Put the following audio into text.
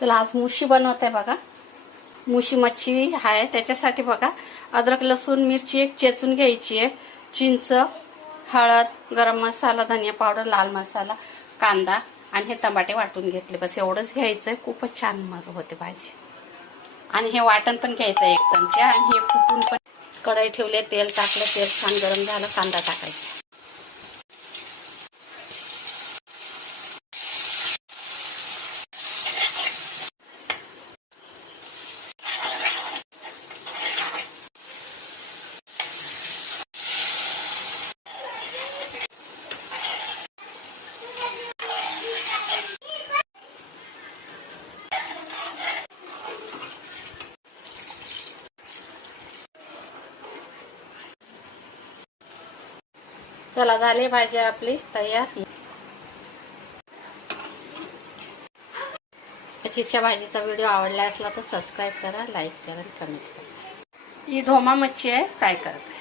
चला आज मुशी बनवत आहे बघा. मुशी मच्छी आहे त्याच्यासाठी बघा. अद्रक लसूण मिरची एक चेचून घ्यायची आहे. चिंच हळद गरम मसाला धनिया पावडर लाल मसाला कांदा आणि हे टमाटे वाटून घेतले. बस एवढंच घ्यायचंय. खूपच छान मग होते भाजी. आणि हे वाटण पण घ्यायचं एक चमचा. आणि हे फुटून पण कढई ठेवले तेल टाकलं तेल छान गरम झालं कांदा टाकायचा. चला झाली भाजी आपली तयार. मच्छीच्या भाजीचा व्हिडिओ आवडला असला तर सबस्क्राईब करा लाईक करा आणि कमेंट करा. ही ढोमा मच्छी आहे फ्राय करत. आहे